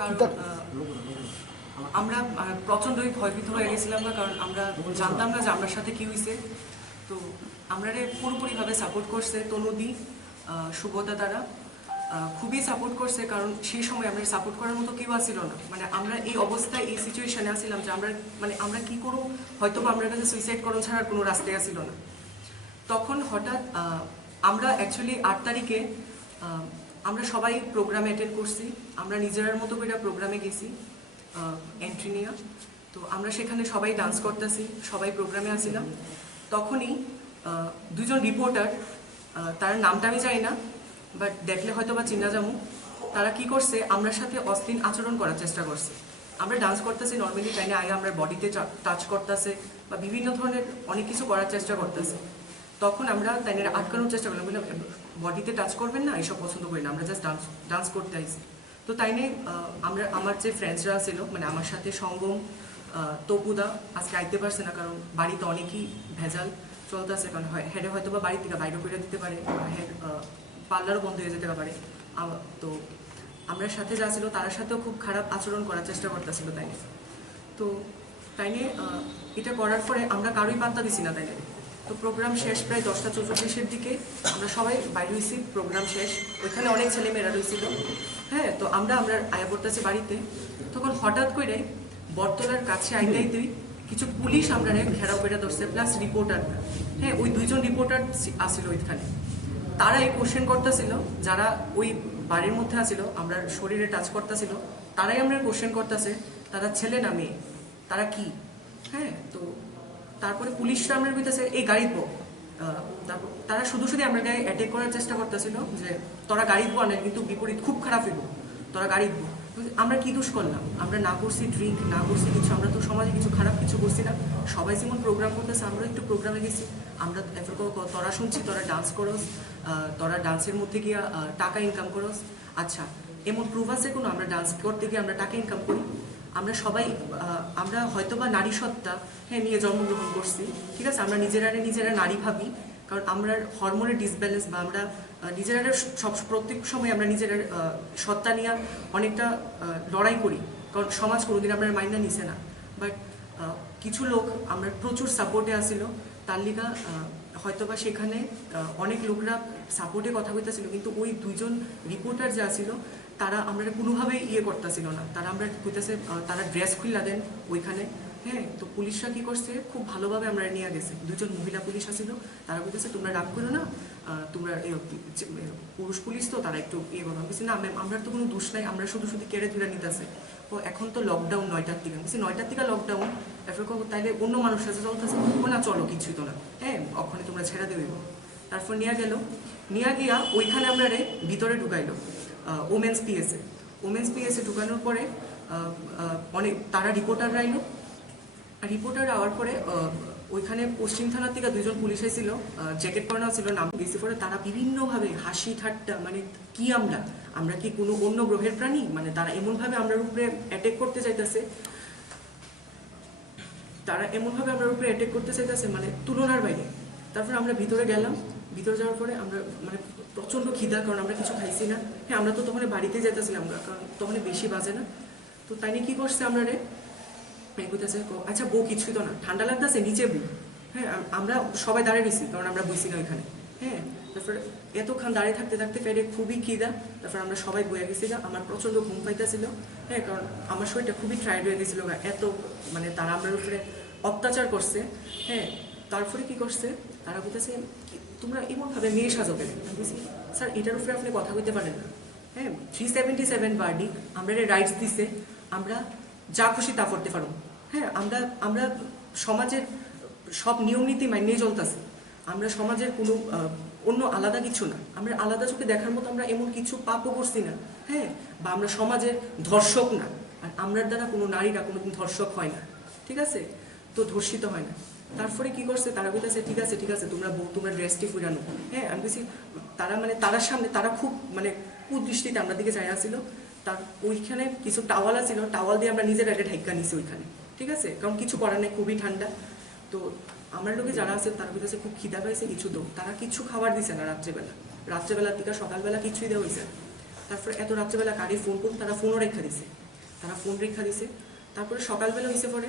কারণ আমরা প্রচণ্ডই ভয়ভীত হয়ে গেছিলাম না, কারণ আমরা জানতাম না যে আমার সাথে কী হয়েছে। তো আমরা পুরোপুরিভাবে সাপোর্ট করছে তনুদি, সুব্রতা দ্বারা খুবই সাপোর্ট করছে, কারণ সেই সময় আমরা সাপোর্ট করার মতো কেউ আসছিল না। মানে আমরা এই অবস্থায় এই সিচুয়েশনে আসছিলাম যে আমরা কী করবো, হয়তো বা আমরা কাছে সুইসাইড করণ ছাড়া কোনো রাস্তায় আসছিল না। তখন হঠাৎ আমরা অ্যাকচুয়ালি 8 তারিখে আমরা সবাই প্রোগ্রাম অ্যাটেন্ড করছি। আমরা নিজের মতো করে প্রোগ্রামে গেছি এন্ট্রি নিয়ে। তো আমরা সেখানে সবাই ডান্স করতেছি, সবাই প্রোগ্রামে আসছিলাম। তখনই দুজন রিপোর্টার, তার নামটা আমি জানি না, বাট দেখলে হয়তো বা চিনা যাবো, তারা কি করছে আমার সাথে অশ্লীল আচরণ করার চেষ্টা করছে। আমরা ডান্স করতেছি নর্মালি, তাই না, আমরা বডিতে টাচ করতেছে বা বিভিন্ন ধরনের অনেক কিছু করার চেষ্টা করতেছে। তখন আমরা তাই আটকানোর চেষ্টা করলাম, বললাম বডিতে টাচ করবেন না, এইসব পছন্দ করি না, আমরা জাস্ট ডান্স করতে আইছি। তো তাই নিয়ে আমার যে ফ্রেন্ডসরা ছিল, মানে আমার সাথে সঙ্গম, তপুদা আজকে আইতে পারছে না, কারণ বাড়িতে অনেকই ভেজাল চলতেছে। কারণ হেডে হয়তো বা বাড়ি থেকে বাইরে করে দিতে পারে, হেড পার্লারও বন্ধ হয়ে যেতে পারে। তো আমরা সাথে যা ছিল তার সাথেও খুব খারাপ আচরণ করার চেষ্টা করতেছিল তাই নিয়ে। তো তাই নিয়ে এটা করার পরে আমরা কারোই পাত্তা দিছি না তাই নিয়ে। তো প্রোগ্রাম শেষ প্রায় 10টা 44-এর দিকে আমরা সবাই বাইরে হয়েছি, প্রোগ্রাম শেষ। ওইখানে অনেক ছেলেমেয়েরা রয়েছিল। হ্যাঁ, তো আমরা আয়া পড়তেছি বাড়িতে। তখন হঠাৎ করে বটতলার কাছে আইতেই কিছু পুলিশ আমরা ঘেরাও করে ধরছে, প্লাস রিপোর্টার। হ্যাঁ, ওই দুইজন রিপোর্টার আসছিল ওইখানে। তারা এই কোশ্চেন করতেছিল, যারা ওই বাড়ির মধ্যে আসছিল, আমরা শরীরে টাচ করতেছিল, তারাই আমরা কোশ্চেন করতেছে তারা ছেলে না মেয়ে, তারা কি। হ্যাঁ, তো তারপরে পুলিশরা আমরা কইতেছে এই গাড়িত বো। তারপর তারা শুধু আমরা গায়ে অ্যাটাক করার চেষ্টা করতেছিল যে তোরা গাড়িত বো, আনে কিন্তু বিপরীত খুব খারাপ হইব, তোরা গাড়িত বো। আমরা কি দোষ করলাম? আমরা না করছি ড্রিঙ্ক, না করছি কিছু, আমরা তো সমাজে কিছু খারাপ কিছু করছি না। সবাই যেমন প্রোগ্রাম করতেছে, আমরা একটু প্রোগ্রামে গেছি। আমরা তোরা শুনছি তোরা ডান্স করস, তোরা ডান্সের মধ্যে গিয়া টাকা ইনকাম করস। আচ্ছা, এমন প্রুফ আছে কোনো আমরা ডান্স করতে গিয়ে আমরা টাকা ইনকাম করি? আমরা সবাই আমরা হয়তো বা নারী সত্তা নিয়ে জন্মগ্রহণ করছি, ঠিক আছে, আমরা নিজেরা নারী ভাবি, কারণ আমরা হরমোনের ডিসব্যালেন্স বা আমরা নিজেরা প্রত্যেক সময় আমরা নিজেরা সত্তা নিয়ে অনেকটা লড়াই করি, কারণ সমাজ কোনোদিন আমরা মাইনা নিছে না। বাট কিছু লোক আমরা প্রচুর সাপোর্টে আসছিল, তার লিগা হয়তোবা সেখানে অনেক লোকরা সাপোর্টে কথা বলতেছিল, কিন্তু ওই দুইজন রিপোর্টার যে আসছিল তারা আমরা কোনোভাবেই করতেছিল না। তারা আমরা কইতেছে তারা ড্রেস খুললা দেন ওইখানে। হ্যাঁ, তো পুলিশরা কি করছে, খুব ভালোভাবে আমরা নিয়ে গেছে। দুজন মহিলা পুলিশ আসছিল, তারা বলতেছে তোমরা রাগ করো না, তোমরা পুরুষ পুলিশ তো তারা একটু করো। বলছি না ম্যাম, আমরা তো কোনো দোষ নাই, আমরা শুধু কেড়ে ধরে নিতেছে। তো এখন তো লকডাউন 9টার থেকে, বলছি 9টার থেকে লকডাউন, এরপর তাইলে অন্য মানুষ সাথে চলতেছে না, চলো কিছুই তো না, হ্যাঁ ওখানে তোমরা ছেড়ে দেবে। তারপর নিয়ে গিয়া ওইখানে আমরা ভিতরে ঢুকাইলো ওমেন্স পিএসে ঢুকানোর পরে অনেক তারা রিপোর্টাররা আইলো। রিপোর্টার আওয়ার পরে ওইখানে পশ্চিম থানার থেকে দুইজন পুলিশ এসেছিল, জ্যাকেট পরানো ছিল, নাম বেশি করে তারা বিভিন্নভাবে হাসি ঠাট্টা, মানে কি আমরা কি কোনো অন্য গ্রহের প্রাণী, মানে তারা এমনভাবে আমরা উপরে অ্যাটাক করতে চাইতেছে, মানে তুলনার বাইরে। তারপরে আমরা ভিতরে গেলাম, ভিতরে যাওয়ার পরে আমরা মানে প্রচণ্ড খিদা, কারণ আমরা কিছু খাইছি না। হ্যাঁ, আমরা তো তখন বাড়িতে যেতেছিলাম না, কারণ তখন বেশি বাজে না। তো তাই নিয়ে কী করছে আমরা বলতেছে আচ্ছা বউ কিছুই তো না, ঠান্ডা লাগতেছে নিচে বউ। হ্যাঁ, আমরা সবাই দাঁড়িয়ে রয়েছি, কারণ আমরা বইছি না ওইখানে। হ্যাঁ, তারপরে এতক্ষণ দাঁড়িয়ে থাকতে পেটে খুবই খিদা। তারপর আমরা সবাই বইয়া গেছিলাম, আমার প্রচণ্ড ঘুম পাইতেছিল। হ্যাঁ, কারণ আমার শরীরটা খুবই টায়ার্ড হয়ে গেছিলো, এত মানে তারা আমার উপরে অত্যাচার করছে। হ্যাঁ, তারপরে কি করছে, তারা বলতেছে তোমরা এমনভাবে মেয়ে সাজাবে। বুঝছি স্যার, এটার উপরে আপনি কথা বলতে পারেন না। হ্যাঁ, 377 বার্ডিক আমরা রাইটস দিছে, আমরা যা খুশি তা করতে পারো। হ্যাঁ, আমরা সমাজের সব নিয়ম নীতি মানিয়ে চলতেছি, আমরা সমাজের কোনো অন্য আলাদা কিছু না, আমরা আলাদা চোখে দেখার মতো আমরা এমন কিছু পাপও করছি না। হ্যাঁ, বা আমরা সমাজের ধর্ষক না, আর আমরার দ্বারা কোনো নারীরা কোনোদিন ধর্ষক হয় না, ঠিক আছে, তো ধর্ষিত হয় না। তারপরে কি করছে, তারা বলতেছে ঠিক আছে তোমরা ড্রেসটি ফুরানো। হ্যাঁ, আমি বলছি তারা মানে তার সামনে তারা খুব মানে কুদৃষ্টিতে আমরা দিকে চাই আসছিল। তার ওইখানে কিছু টাওয়াল আছিল, টাওয়াল দিয়ে আমরা নিজের একটা ঢাইকা নিছি ওইখানে, ঠিক আছে, কারণ কিছু করার নেই, খুবই ঠান্ডা। তো আমার লোকে যারা আছে তার কাছে খুব খিদা পাইছে, কিছু তো তারা কিছু খাবার দিছে না রাত্রেবেলার থেকে সকালবেলা কিছুই দেওয়া হয়েছে। তারপরে এত রাত্রেবেলা গাড়ি ফোন করুন, তারা ফোনও রেখা দিছে তারা ফোন রেখা দিছে। তারপরে সকালবেলা হয়েছে পরে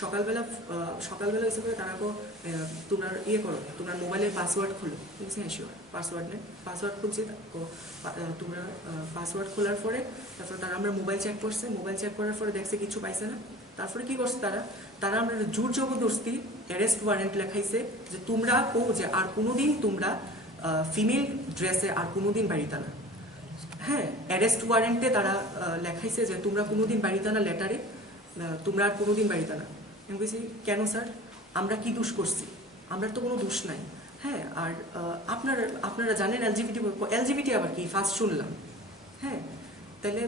সকালবেলা হয়েছে পরে তারা তোমরা করো, তোমার মোবাইলের পাসওয়ার্ড খোলো। বলছি হ্যাঁ শিওর, পাসওয়ার্ড নেই। পাসওয়ার্ড খুলছি, তোমরা পাসওয়ার্ড খোলার পরে তারপরে আমরা মোবাইল চেক করছে। মোবাইল চেক করার পরে দেখছে কিছু পাইছে না। তারপরে কি করছে তারা আমরা জোর জবরদস্তি অ্যারেস্ট ওয়ারেন্ট লেখাইছে যে তোমরা যে আর কোনোদিন তোমরা ফিমেল ড্রেসে আর কোনোদিন বাড়িতে না। হ্যাঁ, অ্যারেস্ট ওয়ারেন্টে তারা লেখাইছে যে তোমরা কোনোদিন বাড়িতে না, লেটারে তোমরা আর কোনোদিন বাড়িতে না। আমি বলছি কেন স্যার, আমরা কি দোষ করছি? আমরা তো কোনো দোষ নাই। হ্যাঁ, আর আপনারা জানেন এলজিবিটি আবার কি ফার্স্ট শুনলাম। হ্যাঁ, তাহলে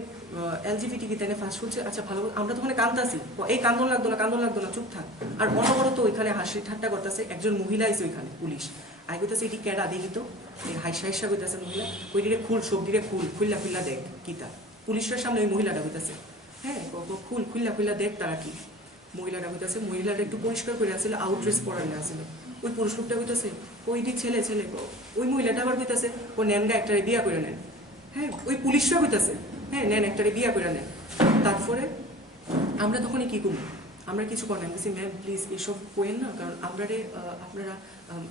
এলজিবিটি কি তাহলে ফার্স্ট শুনছে? আচ্ছা ভালো, আমরা তো ওখানে কান্দতাছি, এই কান্দন লাগতো না, চুপ থাক। আর অনবরত ওইখানে হাসি ঠাট্টা করতেছে। একজন মহিলা আছে ওইখানে, পুলিশ আই কইতেছে এটি কেডা দেখি তো, হাইসা হাইসা কইতেছে মহিলা, ওইটিরে খুল, সবজিরে খুল্লা দেখ কিতা। পুলিশের সামনে ওই মহিলাটা কইতেছে, হ্যাঁ খুল্লা দেখ তারা কি। মহিলাটা কইতেছে, মহিলাটা একটু পরিষ্কার করে আসলে আউট ড্রেস পরানো আসলে। ওই পুরুষ লোকটা কইতেছে ওইটি ছেলে। ওই মহিলাটা আবার কইতেছে ও নেনগা একটারে বিয়া করে নেন। হ্যাঁ, ওই পুলিশরা কইতেছে হ্যাঁ নেন একটারে বিয়া করে নেন। তারপরে আমরা তখনই কি করবো? আমরা কিছু করি না। বলছি ম্যাম প্লিজ এসব কোয়েন না, কারণ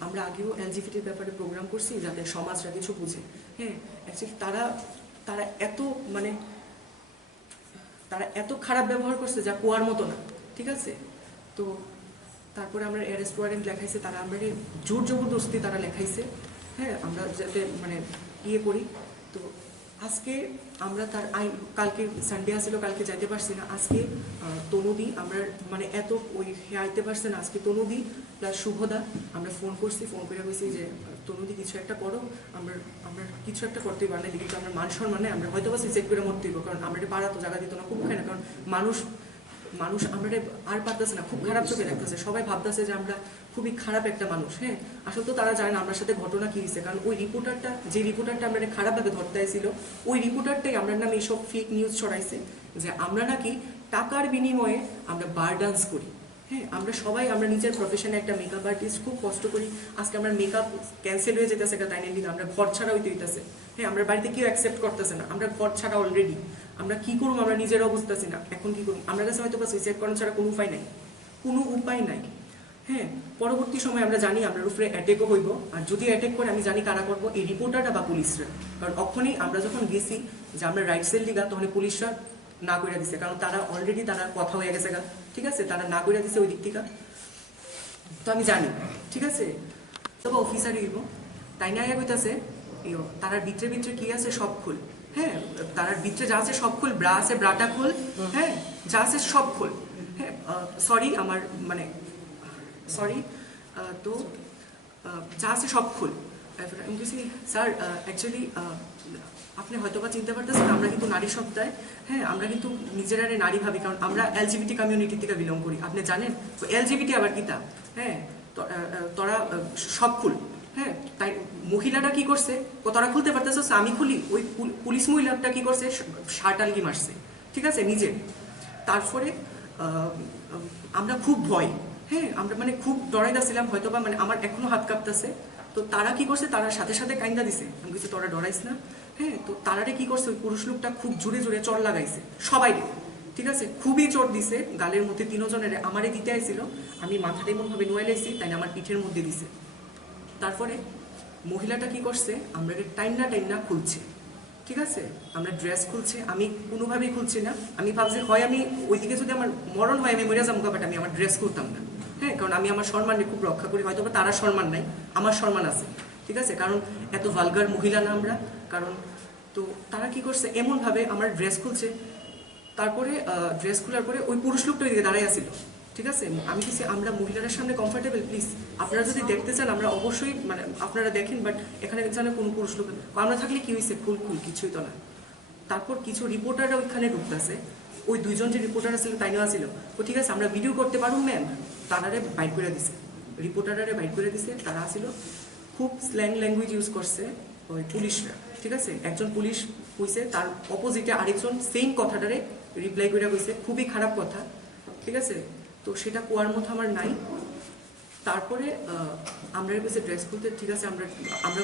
আমরা আগেও এলজিবিটির ব্যাপারে প্রোগ্রাম করছি যাতে সমাজরা কিছু বুঝে। হ্যাঁ, অ্যাকচুয়ালি তারা এত খারাপ ব্যবহার করছে যা কোয়ার মতো না, ঠিক আছে? তো তারপরে আমরা অ্যারেস্ট ওয়ারেন্ট লেখাইছে, তারা আমরা জোর জবরদস্তি তারা লেখাইছে। হ্যাঁ, আমরা যাতে করি। তো আজকে আমরা কালকে সানডে আসছিল, কালকে যাইতে পারছি না। আজকে তনুদি আমরা এত আইতে পারছে না। আজকে তনুদি প্লাস শুভদা আমরা ফোন করে বলছি যে তনুদি কিছু একটা করো, আমরা কিছু একটা করতেই পারি না, কিন্তু আমরা মান সম্মানে আমরা হয়তো বা সুইসাইড করে মরতে দিব, কারণ আমরা পাড়া তো জায়গা দিত না, খুব খায় না, কারণ মানুষ আমরা আর পারতেছে না, খুব খারাপ চোখে দেখতেছে। সবাই ভাবতেছে যে আমরা খুবই খারাপ একটা মানুষ। হ্যাঁ, আসলে তো তারা জানে না আমার সাথে ঘটনা কি হয়েছে, কারণ ওই রিপোর্টারটা আমরা খারাপভাবে ধরতে আসছিল, ওই রিপোর্টারটাই আমরা নামে এইসব ফেক নিউজ ছড়াইছে যে আমরা নাকি টাকার বিনিময়ে আমরা বার ডান্স করি। হ্যাঁ, আমরা নিজের প্রফেশনে একটা মেকআপ আর্টিস্ট, খুব কষ্ট করি। আজকে আমরা মেকআপ ক্যান্সেল হয়ে যেতেছে, তাই নিয়ে আমরা ঘর ছাড়া হইতেছে। হ্যাঁ, আমরা বাড়িতে কেউ অ্যাকসেপ্ট করতেছে না, আমরা ঘর ছাড়া অলরেডি। আমরা কি করবো? আমরা নিজের অবস্থা আছি না, এখন কি করবো? আমরা কাছে হয়তো বা সুইসাইড করানো ছাড়া কোনো উপায় নাই। হ্যাঁ, পরবর্তী সময় আমরা জানি আমরা উপরে অ্যাটেকও হইব, আর যদি অ্যাটেক করে আমি জানি কারা করবো, এই রিপোর্টারটা বা পুলিশরা। কারণ তখনই আমরা যখন গেছি যে আমরা রাইটসের লিগা, তখন পুলিশরা না করে দিছে, কারণ তারা অলরেডি কথা হয়ে গেছে গা, ঠিক আছে? তারা না করে দিছে ওই দিক থেকে। তো আমি জানি, ঠিক আছে? তবে অফিসার হইব, তাই না কইতাছে তার ভিতরে কি আছে সব খুল। হ্যাঁ, তার ভিতরে যা আছে সব খুল, ব্রা আছে ব্রাটা খুল। হ্যাঁ, যা আছে সব খুল। হ্যাঁ, সরি তো যা আছে সব খুল। আমি বলছি স্যার অ্যাকচুয়ালি আপনি হয়তো বা চিনতে পারতেছেন আমরা কিন্তু নারী সপ্তাহে, হ্যাঁ আমরা কিন্তু নিজেরা নারী ভাবি, কারণ আমরা এলজিবিটি কমিউনিটি থেকে বিলং করি, আপনি জানেন তো। এলজিবিটি আবার কিতা? হ্যাঁ, তোরা সব খুল। হ্যাঁ, তাই মহিলাটা কি করছে, তোরা খুলতে পারতেছ, আমি খুলি। ওই পুলিশ মহিলাটা কি করছে, শার্ট আলগি মারছে, ঠিক আছে, নিজে। তারপরে আমরা খুব ভয়, হ্যাঁ আমরা খুব ডরাইতেছিলাম, হয়তো বা আমার এখনো হাত কাঁপতেছে। তো তারা কি করছে, তারা সাথে সাথে কাইন্দা দিছে। আমি বলছি তোরা ডরাইস না। হ্যাঁ, তো তারারে কি করছে, ওই পুরুষ লোকটা খুব জোরে চড় লাগাইছে সবাই, ঠিক আছে, খুবই চড় দিছে গালের মধ্যে। 3 জনের আমারে দিতে আইছিল, আমি মাথাটা এমনভাবে নোয়াইলাইছি, তাই না আমার পিঠের মধ্যে দিছে। তারপরে মহিলাটা কি করছে, আমরা টাইনা খুলছে, ঠিক আছে, আমরা ড্রেস খুলছে, আমি কোনোভাবেই খুলছি না। আমি ভাবছি হয় আমি ওইদিকে যদি আমার মরণ হয় আমি মরে যাবো, বাট আমি আমার ড্রেস খুলতাম না। হ্যাঁ, কারণ আমি আমার সম্মানকে খুব রক্ষা করি। হয়তো বা তারা সম্মান নাই, আমার সম্মান আছে, ঠিক আছে, কারণ এত ভালগার মহিলা না আমরা। কারণ তো তারা কি করছে, এমনভাবে আমার ড্রেস খুলছে। তারপরে ড্রেস খোলার পরে ওই পুরুষ লোকটা ওইদিকে দাঁড়াই আসছিল, ঠিক আছে। আমি কিছু আমরা মহিলাদের সামনে কমফোর্টেবল, প্লিজ আপনারা যদি দেখতে চান আমরা অবশ্যই আপনারা দেখেন, বাট এখানে জানে কোনো পুরুষ লোক আমরা থাকলে কি হয়েছে, খুল কিছুই তো না। তারপর কিছু রিপোর্টাররা ওইখানে ঢুকতেছে, ওই 2 জন যে রিপোর্টার ছিল তাই নেওয়া ছিল, তো ঠিক আছে আমরা ভিডিও করতে পারবো ম্যাম। তারারে বাইট করে দিছে, রিপোর্টারে বাইট করে দিছে। তারা ছিল খুব স্ল্যাং ল্যাঙ্গুয়েজ ইউজ করছে ওই পুলিশরা, ঠিক আছে। একজন পুলিশ কইছে, তার অপোজিটে আরেকজন সেম কথাটারে রিপ্লাই করে কইছে, খুবই খারাপ কথা, ঠিক আছে। তো সেটা কোয়ার মতো আমার নাই। তারপরে আমরা কাছে ড্রেস খুলতে, ঠিক আছে, আমরা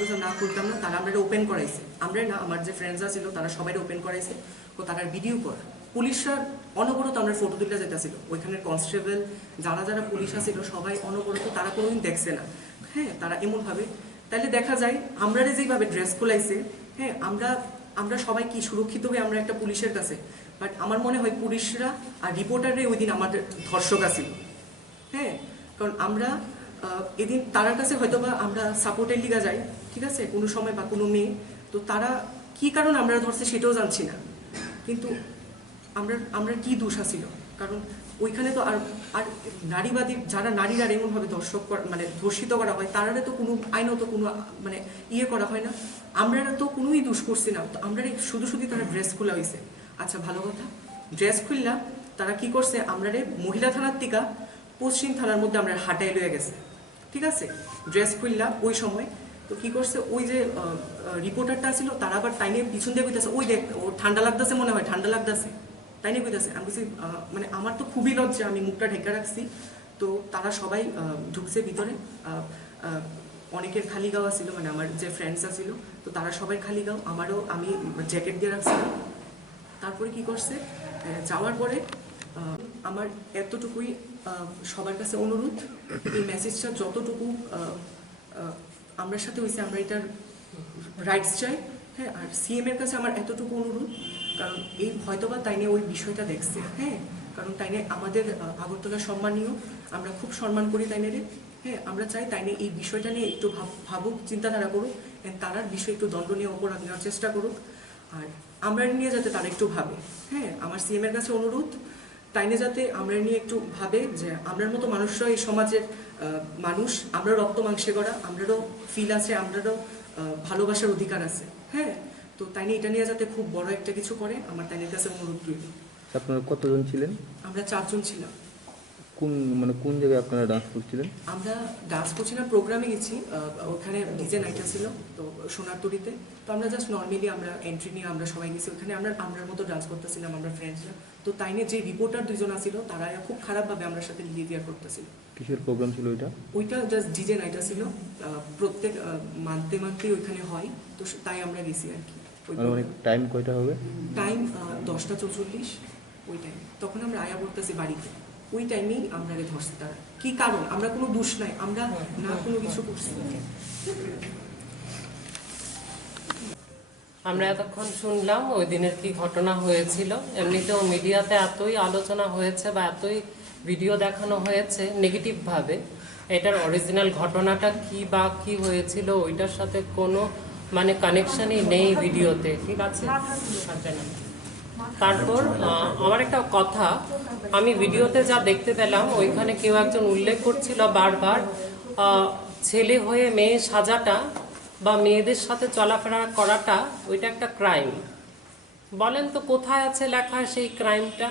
কাছে না খুলতাম না। তারা আমরা ওপেন করাইছে, আমরা না, আমার যে ফ্রেন্ডসরা ছিল তারা সবাই ওপেন করাইছে। তো তারা ভিডিও কর, পুলিশরা অনবরত আমরা ফটো তুলতে যেতেছিল, ওইখানের কনস্টেবল যারা যারা পুলিশ আছিল সবাই অনবরত, তারা কোনোদিন দেখছে না, হ্যাঁ তারা এমনভাবে। তাহলে দেখা যায় আমরা যেইভাবে ড্রেস খোলাইছে, হ্যাঁ আমরা সবাই কি সুরক্ষিত হয়ে আমরা একটা পুলিশের কাছে, বাট আমার মনে হয় পুলিশরা আর রিপোর্টাররাই ওই দিন আমাদের ধর্ষক আছিল, হ্যাঁ কারণ আমরা এদিন তারার কাছে হয়তো বা আমরা সাপোর্টের লিগা যাই, ঠিক আছে, কোনো সময় বা কোনো মেয়ে, তো তারা কি কারণ আমরা ধরছে সেটাও জানছি না, কিন্তু আমরা কি দোষ আছিল, কারণ ওইখানে তো আর আর নারীবাদী যারা নারীরা এমনভাবে ধর্ষিত করা হয় তারা তো কোনো আইনত কোনো করা হয় না, আমরা তো কোনোই দোষ করছি না, তো আমরা শুধু তারা ড্রেস খোলা হয়েছে। আচ্ছা ভালো কথা, ড্রেস খুললা তারা কি করছে, আমরা মহিলা থানার টিকা পশ্চিম থানার মধ্যে আমরা হাঁটাই লয়ে গেছে, ঠিক আছে, ড্রেস খুললা ওই সময়। তো কি করছে, ওই যে রিপোর্টারটা ছিল তারা আবার টাইনে পিছন দিয়ে কইতেছে, ওই দেখ ওর ঠান্ডা লাগতেছে, মনে হয় ঠান্ডা লাগতেছে, টাইনে কইতেছে। আমি বলছি আমার তো খুবই লজ্জা, আমি মুখটা ঢেকে রাখছি। তো তারা সবাই ঢুকছে ভিতরে, অনেকের খালি গাওয়া ছিল, আমার যে ফ্রেন্ডসরা ছিল, তো তারা সবাই খালি গাও, আমারও আমি জ্যাকেট দিয়ে রাখছিলাম। তারপরে কি করছে, যাওয়ার পরে আমার এতটুকুই সবার কাছে অনুরোধ, এই মেসেজটা যতটুকু আমার সাথে হয়েছে আমরা এটার রাইটস চাই, হ্যাঁ। আর সিএম এর কাছে আমার এতটুকু অনুরোধ, কারণ এই হয়তোবা তাই নিয়ে ওই বিষয়টা দেখছে, হ্যাঁ, কারণ তাই নিয়ে আমাদের আগরতলা সম্মানীয়, আমরা খুব সম্মান করি তাই নিয়ে, হ্যাঁ, আমরা চাই তাই নিয়ে এই বিষয়টা নিয়ে একটু ভাবুক, চিন্তাধারা করুক, তারার বিষয়ে একটু দণ্ডনীয় অপরাধ নেওয়ার চেষ্টা করুক, আর আমরা নিয়ে যাতে তারা একটু ভাবে, হ্যাঁ। আমার সিএম এর কাছে অনুরোধ, তাইনে যাতে আমরা নিয়ে একটু ভাবে যে আমরার মতো মানুষরা এই সমাজের মানুষ, আমরা রক্ত মাংসে করা, আমরারও ফিল আছে, আমরারও ভালোবাসার অধিকার আছে, হ্যাঁ। তো তাইনে এটা নিয়ে যাতে খুব বড় একটা কিছু করে, আমার তাইনের কাছে অনুরোধ রইল। আপনারা কতজন ছিলেন? আমরা 4 জন ছিলাম। কোন জায়গায় আপনারা ডান্স করছিলেন? আমরা ডান্স করছিলাম, প্রোগ্রামে গেছি, ওখানে ডিজে নাইটটা ছিল তো সোনারতরীতে। তো আমরা জাস্ট নর্মালি আমরা এন্ট্রি নিয়ে আমরা সবাই গেছি ওখানে, আমরার মতো ডান্স করতেছিলাম আমরা ফ্রেন্ডসরা। তো তাই নিয়ে যে রিপোর্টার 2 জন ছিল তারা খুব খারাপভাবে আমার সাথে বিহেভিয়ার করতেছিল। কিসের প্রোগ্রাম ছিল ওইটা জাস্ট ডিজে নাইটটা ছিল, প্রত্যেক মান্থে ওইখানে হয়, তো তাই আমরা গেছি আর কি। টাইম কয়টা হবে? টাইম 10:44 ওই টাইম। তখন আমরা আয়া পড়তেছি বাড়িতে, ওই টাইমেই আমরা ধরছি তারা। কি কারণ, আমরা কোনো দোষ নাই, আমরা না কোনো কিছু করছি। আমরা এতক্ষণ শুনলাম ওই দিনের কি ঘটনা হয়েছিল। এমনিতেও মিডিয়াতে এতই আলোচনা হয়েছে বা এতই ভিডিও দেখানো হয়েছে নেগেটিভ ভাবে, এটার অরিজিনাল ঘটনাটা কি বা কি হয়েছিল ওইটার সাথে কোনো কানেকশনই নেই ভিডিওতে, ঠিক আছে। তারপর আমার একটা কথা, আমি ভিডিওতে যা দেখতে পেলাম ওইখানে কেউ একজন উল্লেখ করছিল বারবার, ছেলে হয়ে মেয়ে সাজাটা বা মেয়েদের সাথে চলাফেরা করাটা ওইটা একটা ক্রাইম। বলেন তো কোথায় আছে লেখা সেই ক্রাইমটা?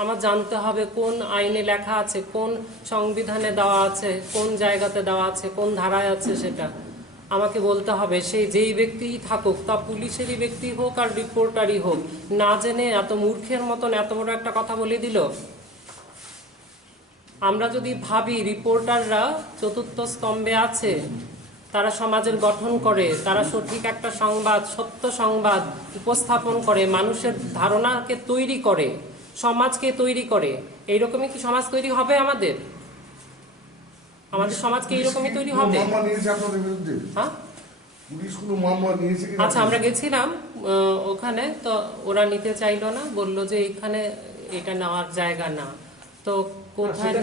আমার জানতে হবে কোন আইনে লেখা আছে, কোন সংবিধানে দেওয়া আছে, কোন জায়গাতে দেওয়া আছে, কোন ধারায় আছে, সেটা আমাকে বলতে হবে। সেই যেই ব্যক্তিই থাকুক, তা পুলিশেরই ব্যক্তি হোক আর রিপোর্টারই হোক, না জেনে এত মূর্খের মতন এত বড় একটা কথা বলে দিল। আমরা যদি ভাবি রিপোর্টাররা চতুর্থ স্তম্ভে আছে, তারা সমাজের গঠন করে, তারা সঠিক একটা সংবাদ, সত্য সংবাদ উপস্থাপন করে, মানুষের ধারণাকে তৈরি করে, সমাজকে তৈরি করে, এইরকমই কি সমাজ তৈরি হবে? আমাদের সমাজকে এইরকমই তৈরি হবে? হ্যাঁ, আচ্ছা, আমরা গেছিলাম ওখানে, তো ওরা নিতে চাইলো না, বললো যে এখানে এটা নেওয়ার জায়গা না। তো কোথায়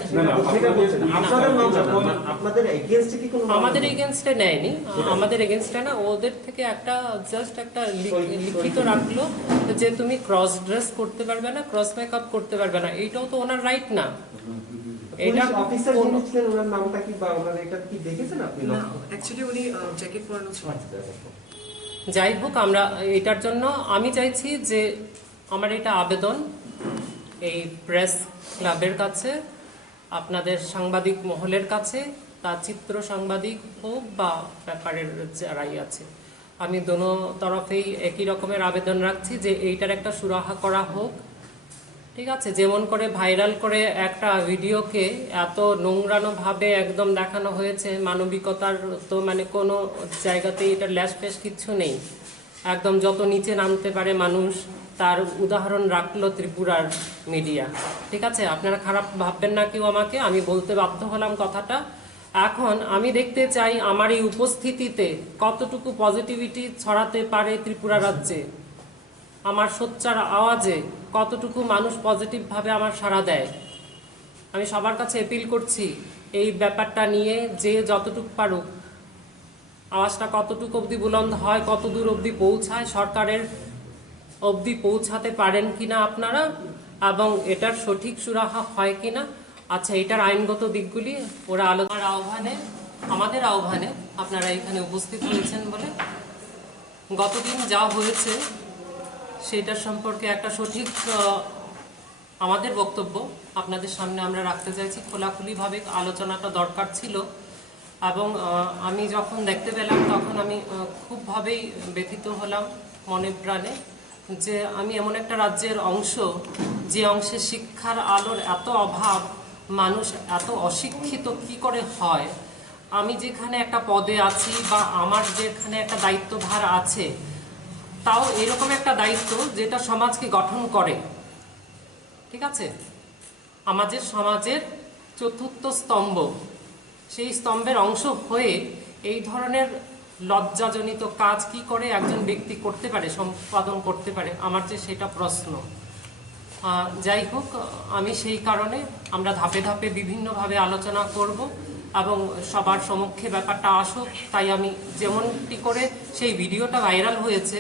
আমাদের এগেনস্টে নেয়নি, আমাদের এগেনস্টে না, ওদের থেকে একটা জাস্ট একটা লিখিত রাখলো যে তুমি ক্রস ড্রেস করতে পারবে না, ক্রস মেকআপ করতে পারবে না। এইটাও তো ওনার রাইট না। এটা অফিসার যিনি ছিলেন ওনার নামটা কি বা ওনার এটা কি দেখেছেন আপনি? না, অ্যাকচুয়ালি উনি জ্যাকেট পরানো ছিল। যাই হোক, আমরা এটার জন্য আমি চাইছি যে আমার এটা আবেদন এই প্রেস ক্লাবের কাছে, আপনাদের সাংবাদিক মহলের কাছে, তা চিত্র সাংবাদিক হোক বা ব্যাপারের যারাই আছে, আমি দোনো তরফেই একই রকমের আবেদন রাখছি যে এইটার একটা সুরাহা করা হোক, ঠিক আছে। যেমন করে ভাইরাল করে একটা ভিডিওকে এত নোংরানোভাবে একদম দেখানো হয়েছে, মানবিকতার তো কোনো জায়গাতেই এটা ল্যাশ ফ্যাশ কিচ্ছু নেই, একদম যত নিচে নামতে পারে মানুষ তার উদাহরণ রাখলো ত্রিপুরার মিডিয়া। ঠিক আছে, আপনারা খারাপ ভাববেন না কেউ আমাকে, আমি বলতে বাধ্য হলাম কথাটা। এখন আমি দেখতে চাই আমার এই উপস্থিতিতে কতটুকু পজিটিভিটি ছড়াতে পারে ত্রিপুরা রাজ্যে, আমার সোচ্চার আওয়াজে কতটুকু মানুষ পজিটিভভাবে আমার সাড়া দেয়। আমি সবার কাছে অ্যাপিল করছি এই ব্যাপারটা নিয়ে যে যতটুকু পারুক, আওয়াজটা কতটুকু অবধি বুলন্দ হয়, কত দূর অবধি পৌঁছায়, সরকারের অবধি পৌঁছাতে পারেন কিনা আপনারা, এবং এটার সঠিক সুরাহা হয় কিনা। আচ্ছা, এটার আইনগত দিকগুলি ওরা আলোচনার আহ্বানে, আমাদের আহ্বানে আপনারা এখানে উপস্থিত হয়েছেন বলে গতদিন যা হয়েছে সেটার সম্পর্কে একটা সঠিক আমাদের বক্তব্য আপনাদের সামনে আমরা রাখতে চাইছি। খোলাখুলিভাবে আলোচনাটা দরকার ছিল, এবং আমি যখন দেখতে পেলাম তখন আমি খুবভাবেই ব্যথিত হলাম মনে প্রাণে, যে আমি এমন একটা রাজ্যের অংশ যে অংশে শিক্ষার আলোর এত অভাব, মানুষ এত অশিক্ষিত কি করে হয়। আমি যেখানে একটা পদে আছি বা আমার যেখানে একটা দায়িত্বভার আছে, তাও এরকম একটা দায়িত্ব যেটা সমাজকে গঠন করে। ঠিক আছে, আমাদের সমাজের চতুর্থ স্তম্ভ, সেই স্তম্ভের অংশ হয়ে এই ধরনের লজ্জাজনিত কাজ কি করে একজন ব্যক্তি করতে পারে, সম্পাদন করতে পারে, আমার যে সেটা প্রশ্ন। যাই হোক, আমি সেই কারণে আমরা ধাপে ধাপে বিভিন্নভাবে আলোচনা করব এবং সবার সম্মুখে ব্যাপারটা আসুক। তাই আমি যেমনটি করে সেই ভিডিওটা ভাইরাল হয়েছে,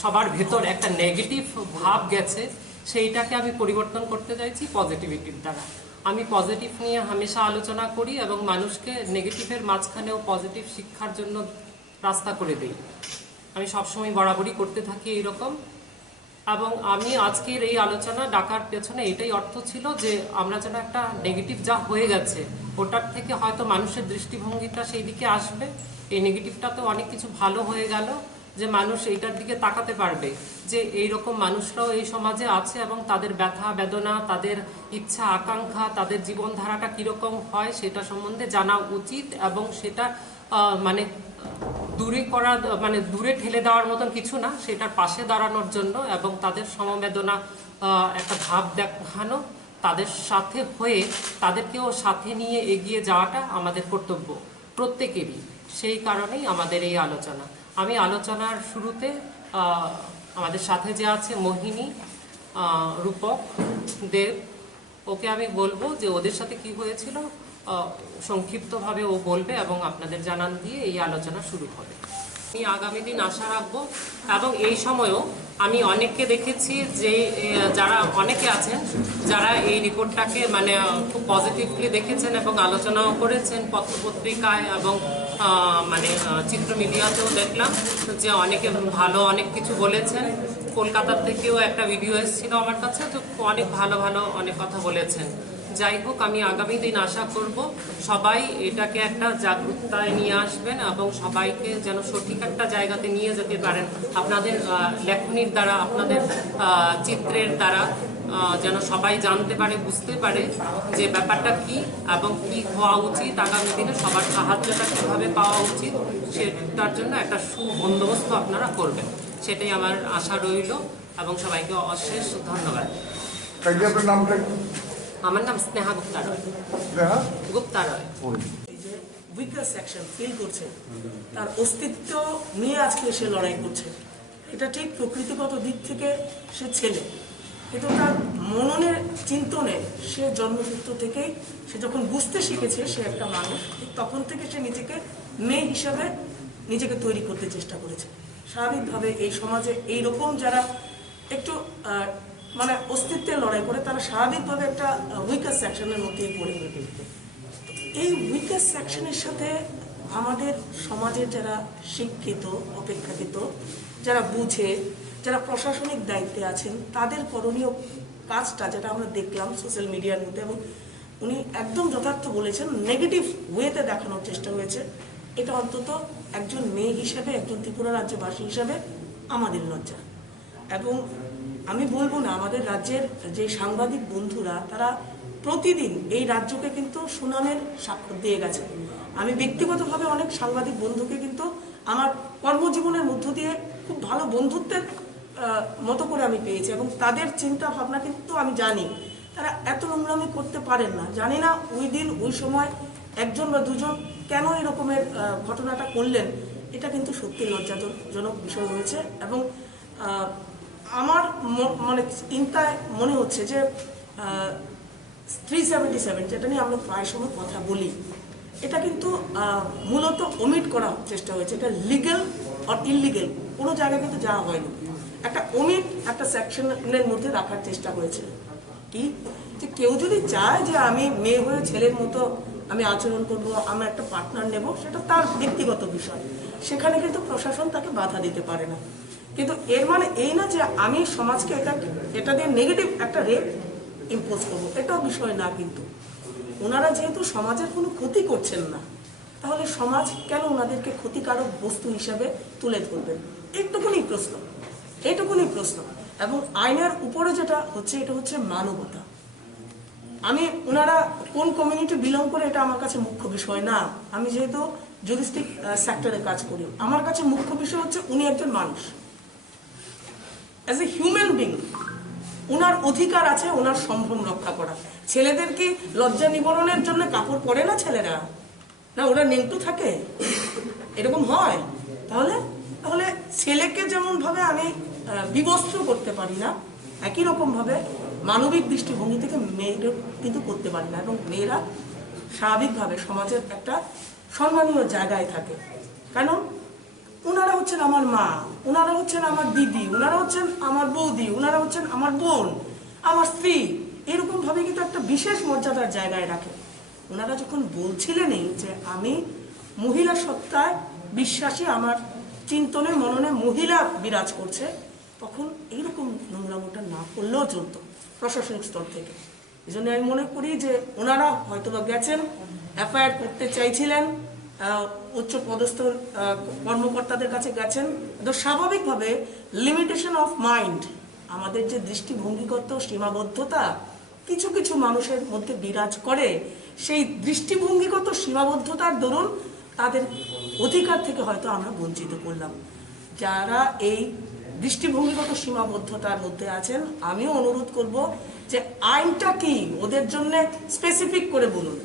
সবার ভেতর একটা নেগেটিভ ভাব গেছে, সেইটাকে আমি পরিবর্তন করতে চাইছি পজিটিভিটির দ্বারা। আমি পজিটিভ নিয়ে হামেশা আলোচনা করি এবং মানুষকে নেগেটিভের মাঝখানেও পজিটিভ শিক্ষার জন্য রাস্তা করে দিই। আমি সবসময় বরাবরই করতে থাকি এইরকম। এবং আমি আজকের এই আলোচনা ডাকার পেছনে এটাই অর্থ ছিল যে আমরা যেন একটা নেগেটিভ যা হয়ে গেছে ওটার থেকে হয়তো মানুষের দৃষ্টিভঙ্গিটা সেই দিকে আসবে। এই নেগেটিভটা তো অনেক কিছু ভালো হয়ে গেল, যে মানুষ এইটার দিকে তাকাতে পারবে যে এইরকম মানুষরাও এই সমাজে আছে এবং তাদের ব্যথা বেদনা, তাদের ইচ্ছা আকাঙ্ক্ষা, তাদের জীবনধারাটা কীরকম হয় সেটা সম্বন্ধে জানা উচিত, এবং সেটা মানে দূরে ঠেলে দেওয়ার মতন কিছু না, সেটার পাশে দাঁড়ানোর জন্য এবং তাদের সমবেদনা একটা ভাব দেখানো, তাদের সাথে হয়ে তাদেরকেও সাথে নিয়ে এগিয়ে যাওয়াটা আমাদের কর্তব্য প্রত্যেকেরই। সেই কারণেই আমাদের এই আলোচনা। আমি আলোচনার শুরুতে আমাদের সাথে যে আছে মোহিনী, রূপক, দেব, ওকে আমি বলবো যে ওদের সাথে কি হয়েছিল সংক্ষিপ্তভাবে ও বলবে এবং আপনাদের জানান দিয়ে এই আলোচনা শুরু হবে। আমি আগামী দিন আশা রাখবো, এবং এই সময়ও আমি অনেককে দেখেছি যে যারা অনেকে আছেন যারা এই রিপোর্টটাকে মানে খুব পজিটিভলি দেখেছেন এবং আলোচনাও করেছেন পত্রপত্রিকায় এবং মানে চিত্র মিডিয়াতেও দেখলাম যে অনেকে ভালো অনেক কিছু বলেছেন। কলকাতার থেকেও একটা ভিডিও এসেছিল আমার কাছে, তো অনেক ভালো ভালো অনেক কথা বলেছেন। যাই হোক, আমি আগামী দিন আশা করব সবাই এটাকে একটা জাগরুকতায় নিয়ে আসবেন এবং সবাইকে যেন সঠিক একটা জায়গাতে নিয়ে যেতে পারেন আপনাদের লেখনীর দ্বারা, আপনাদের চিত্রের দ্বারা, যেন সবাই জানতে পারে, বুঝতে পারে যে ব্যাপারটা কি এবং কি হওয়া উচিত, আগামী দিনে সবার সাহায্যটা কীভাবে পাওয়া উচিত সেটার জন্য একটা সুবন্দোবস্ত আপনারা করবেন, সেটাই আমার আশা রইল। এবং সবাইকে অশেষ ধন্যবাদ। আমার নাম স্নেহা গুপ্তা রয়। গুপ্তা রয়। এই যে উইকার সেকশন ফিল করছে, তার অস্তিত্ব নিয়ে আজকে সে লড়াই করছে। এটা ঠিক প্রকৃতিগত দিক থেকে সে ছেলে, কিন্তু তার মননের চিন্তনে সে জন্মসূত্র থেকেই সে যখন বুঝতে শিখেছে সে একটা মানুষ, ঠিক তখন থেকে সে নিজেকে মেয়ে হিসাবে নিজেকে তৈরি করতে চেষ্টা করেছে। স্বাভাবিকভাবে এই সমাজে এইরকম যারা একটু মানে অস্তিত্বের লড়াই করে তারা স্বাভাবিকভাবে একটা উইকার সেকশনের মধ্যেই পড়ে গেছে। এই উইকার সেকশনের সাথে আমাদের সমাজের যারা শিক্ষিত, অপেক্ষাকৃত, যারা বুঝে, যারা প্রশাসনিক দায়িত্বে আছেন, তাদের করণীয় কাজটা যেটা আমরা দেখলাম সোশ্যাল মিডিয়ার মধ্যে, এবং উনি একদম যথার্থ বলেছেন, নেগেটিভ ওয়েতে দেখানোর চেষ্টা হয়েছে। এটা অন্তত একজন মেয়ে হিসেবে, একজন ত্রিপুরা রাজ্যবাসী হিসেবে আমাদের লজ্জা। এবং আমি বলবো না, আমাদের রাজ্যের যে সাংবাদিক বন্ধুরা তারা প্রতিদিন এই রাজ্যকে কিন্তু সুনামের স্বাক্ষর দিয়ে গেছে। আমি ব্যক্তিগতভাবে অনেক সাংবাদিক বন্ধুকে কিন্তু আমার কর্মজীবনের মধ্য দিয়ে খুব ভালো বন্ধুত্বের মতো করে আমি পেয়েছি, এবং তাদের চিন্তা ভাবনা কিন্তু আমি জানি তারা এত নোংরামি করতে পারেন না। জানি না ওই সময় একজন বা দুজন কেন এরকমের ঘটনাটা করলেন, এটা কিন্তু সত্যি লজ্জাজনক বিষয় হয়েছে। এবং আমার মানে চিন্তায় মনে হচ্ছে যে 377 যেটা নিয়ে আমরা প্রায় সময় কথা বলি, এটা কিন্তু মূলত ওমিট করার চেষ্টা হয়েছে। এটা লিগ্যাল আর ইললিগ্যাল কোনো জায়গায় কিন্তু যাওয়া হয়নি, একটা ওমিট একটা সেকশনের মধ্যে রাখার চেষ্টা হয়েছে। কি যে কেউ যদি চায় যে আমি মেয়ে হয়ে ছেলের মতো আমি আচরণ করব, আমি একটা পার্টনার নেব, সেটা তার ব্যক্তিগত বিষয়, সেখানে কিন্তু প্রশাসন তাকে বাধা দিতে পারে না। কিন্তু এর মানে এই না যে আমি সমাজকে এটা দিয়ে নেগেটিভ একটা রেট ইম্পোজ করবো, এটাও বিষয় না। কিন্তু ওনারা যেহেতু সমাজের কোনো ক্ষতি করছেন না, তাহলে সমাজ কেন ওনাদেরকে ক্ষতিকারক বস্তু হিসাবে তুলে ধরবেন? এইটুকুনি প্রশ্ন। এবং আইনের উপরে যেটা হচ্ছে, এটা হচ্ছে মানবতা। আমি ওনারা কোন কমিউনিটি বিলং করে এটা আমার কাছে মুখ্য বিষয় না। আমি যেহেতু জুরিস্টিক সেক্টরে কাজ করি, আমার কাছে মুখ্য বিষয় হচ্ছে উনি একজন মানুষ, অ্যাজ এ হিউম্যান বিং ওনার অধিকার আছে ওনার সম্ভ্রম রক্ষা করা। ছেলেদের কি লজ্জা নিবারণের জন্য কাপড় পরে না ছেলেরা? না, ওরা নেংটু থাকে, এরকম হয়? তাহলে ছেলেকে যেমন ভাবে আমি বিবস্ত্র করতে পারি না, একই রকম ভাবে মানবিক দৃষ্টিভঙ্গি থেকে মেয়েদের কিন্তু করতে পারি না। এবং মেয়েরা স্বাভাবিকভাবে সমাজের একটা সম্মানীয় জায়গায় থাকে। কারণ ওনারা হচ্ছেন আমার মা, ওনারা হচ্ছেন আমার দিদি, ওনারা হচ্ছেন আমার বৌদি, ওনারা হচ্ছেন আমার বোন, আমার স্ত্রী, এরকম ভাবে কিন্তু একটা বিশেষ মর্যাদার জায়গায় রাখে। ওনারা যখন বলছিলেনই যে আমি মহিলা সত্তায় বিশ্বাসী, আমার চিন্তনে মননে মহিলা বিরাজ করছে, তখন এইরকম নোংরামোটা না করলেও চলতো প্রশাসনিক স্তর থেকে। এই জন্য আমি মনে করি যে ওনারা হয়তোবা গেছেন, এফআইআর করতে চাইছিলেন, উচ্চ পদস্থ কর্মকর্তাদের কাছে গেছেন, তো স্বাভাবিকভাবে লিমিটেশন অফ মাইন্ড, আমাদের যে দৃষ্টিভঙ্গিগত সীমাবদ্ধতা কিছু কিছু মানুষের মধ্যে বিরাজ করে, সেই দৃষ্টিভঙ্গিগত সীমাবদ্ধতার দরুন তাদের অধিকার থেকে হয়তো আমরা বঞ্চিত করলাম। যারা এই দৃষ্টিভঙ্গিগত সীমাবদ্ধতার মধ্যে আছেন, আমিও অনুরোধ করব যে আইনটা কি ওদের জন্য স্পেসিফিক করে বলুন।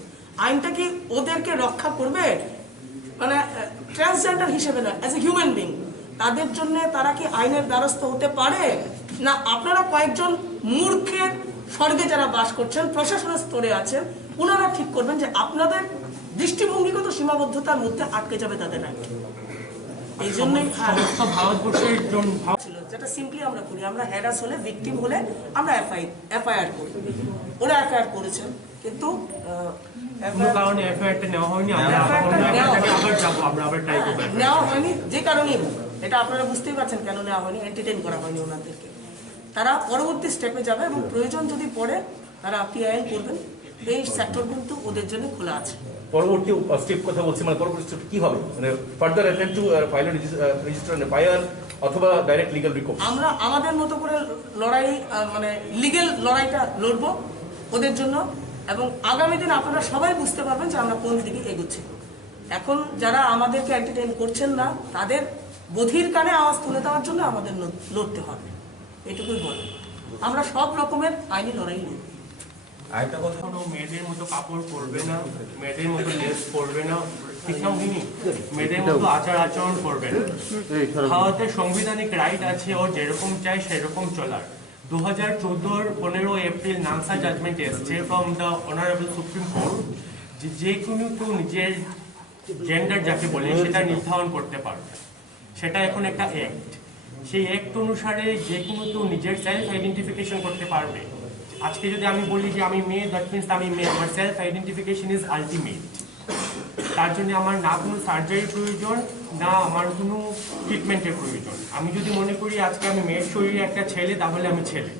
আইনটা কি ওদেরকে রক্ষা করবে, মানে ট্রান্সজেন্ডার হিসেবে না, অ্যাজ এ হিউম্যান বিং তাদের জন্য তারা কি আইনের দ্বারস্থ হতে পারে? না আপনারা কয়েকজন মূর্খের স্বর্গে যারা বাস করছেন, প্রশাসনের স্তরে আছেন, ওনারা ঠিক করবেন যে আপনাদের দৃষ্টিভঙ্গিগত সীমাবদ্ধতার মধ্যে আটকে যাবে তাদের আইন। এই জন্যই ভারতবর্ষের ছিল যেটা সিম্পলি আমরা করি, আমরা হ্যারাস হলে, ভিকটিম হলে আমরা এফআইআর করি। ওরা এফআইআর করেছেন, কিন্তু কারণে এফআইআরটা নেওয়া হয়নি, নেওয়া হয়নি যে কারণেই হোক, এটা আপনারা বুঝতেই পারছেন কেন নেওয়া হয়নি, এন্টারটেইন করা হয়নি ওনাদেরকে। তারা পরবর্তী স্টেপে যাবে এবং প্রয়োজন যদি পড়ে তারা পিআইএল করবেন। এই সেক্টর কিন্তু ওদের জন্য খোলা আছে। পরবর্তী স্টেপ কথা বলছি, মানে পরবর্তী স্টেপ কি হবে? মানে further attempt two file register on FIR অথবা ডাইরেক্ট লিগ্যাল রিকোর্স? আমরা আমাদের মতো করে লড়াই, মানে লিগ্যাল লড়াইটা লড়বো ওদের জন্য, এবং আগামী দিন আপনারা সবাই বুঝতে পারবেন যে আমরা কোন দিকে এগোচ্ছি। এখন যারা আমাদেরকে এন্টারটেইন করছেন না, তাদের বধির কানে আওয়াজ তুলে দেওয়ার জন্য আমাদের লড়তে হবে, এটুকুই বলে। আমরা সব রকমের আইনি লড়াই লড়ব। আরেকটা কথা হলো, মেয়েদের মতো কাপড় পরবে না, মেয়েদের মতো ড্রেস পরবে না, ঠিক না বুঝিনি, মেয়েদের মতো আচরণ করবে না। ভারতের সাংবিধানিক রাইট আছে ওর যেরকম চাই সেরকম চলার। 2014 15 এপ্রিল নানসা জাজমেন্ট এসছে from the honourable Supreme court, যে কোনো কেউ নিজের জেন্ডার যাকে বলে সেটা নির্ধারণ করতে পারবে। সেটা এখন একটা অ্যাক্ট, সেই অ্যাক্ট অনুসারে যে কোনো কেউ নিজের সেলফ আইডেন্টিফিকেশন করতে পারবে। আজকে যদি আমি বলি যে আমি মেয়ে, দ্যাট মিনস আমি মেয়ে, আমার সেলফ আইডেন্টিফিকেশন ইজ আলটিমেট। তার জন্য আমার না কোনো সার্জারির প্রয়োজন, না আমার কোনো ট্রিটমেন্টের প্রয়োজন। আমি যদি মনে করি আজকে আমি মেয়ের শরীরে একটা ছেলে, তাহলে আমি ছেলে।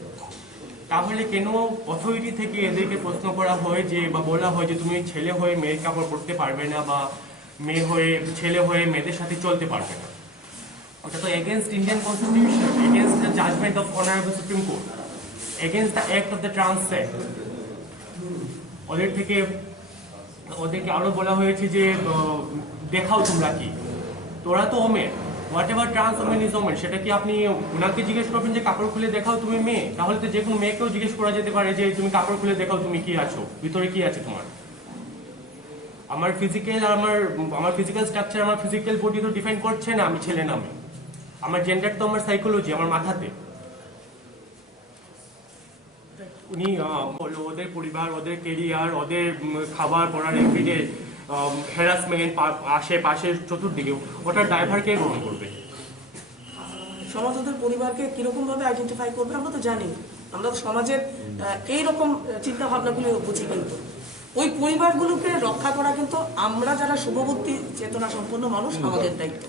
তাহলে কেন অথরিটি থেকে এদেরকে প্রশ্ন করা হয় যে, বা বলা হয় যে তুমি ছেলে হয়ে মেয়ের কাপড় পরতে পারবে না, বা মেয়ে হয়ে ছেলে হয়ে মেয়েদের সাথে চলতে পারবে না? ওটা তো against Indian constitution, against the judgement of honourable Supreme Court, against the act of the trans sex. ওদেরকে আরো বলা হয়েছে যে দেখাও তোমরা কি, তোরা তো women, what ever trans women is women, সেটা কি আপনি ওনাকে জিজ্ঞেস করবেন যে কাপড় খুলে দেখাও তুমি মেয়ে? তাহলে তো যে কোনো মেয়েকেও জিজ্ঞেস করা যেতে পারে যে তুমি কাপড় খুলে দেখাও তুমি কি আছো, ভিতরে কি আছে তোমার। আমার ফিজিক্যাল আর আমার ফিজিক্যাল স্ট্রাকচার, আমার ফিজিক্যাল বডি তো ডিফাইন করছে না আমি ছেলে না মেয়ে। আমার জেন্ডার তো আমার সাইকোলজি, আমার মাথাতে। উনি ওদের পরিবার, ওদের কেরিয়ার, ওদের খাবার পড়ার এভরিডে হ্যারাসমেন্ট আশেপাশে চতুর্দিকে, ওটার ড্রাইভার কে গ্রহণ করবে? সমাজ ওদের পরিবারকে কিরকম ভাবে আইডেন্টিফাই করবে আমরা তো জানি। আমরা তো সমাজের এইরকম চিন্তা ভাবনাগুলো বুঝি, কিন্তু ওই পরিবারগুলোকে রক্ষা করা কিন্তু আমরা যারা শুভবুদ্ধি চেতনা সম্পন্ন মানুষ আমাদের দায়িত্ব।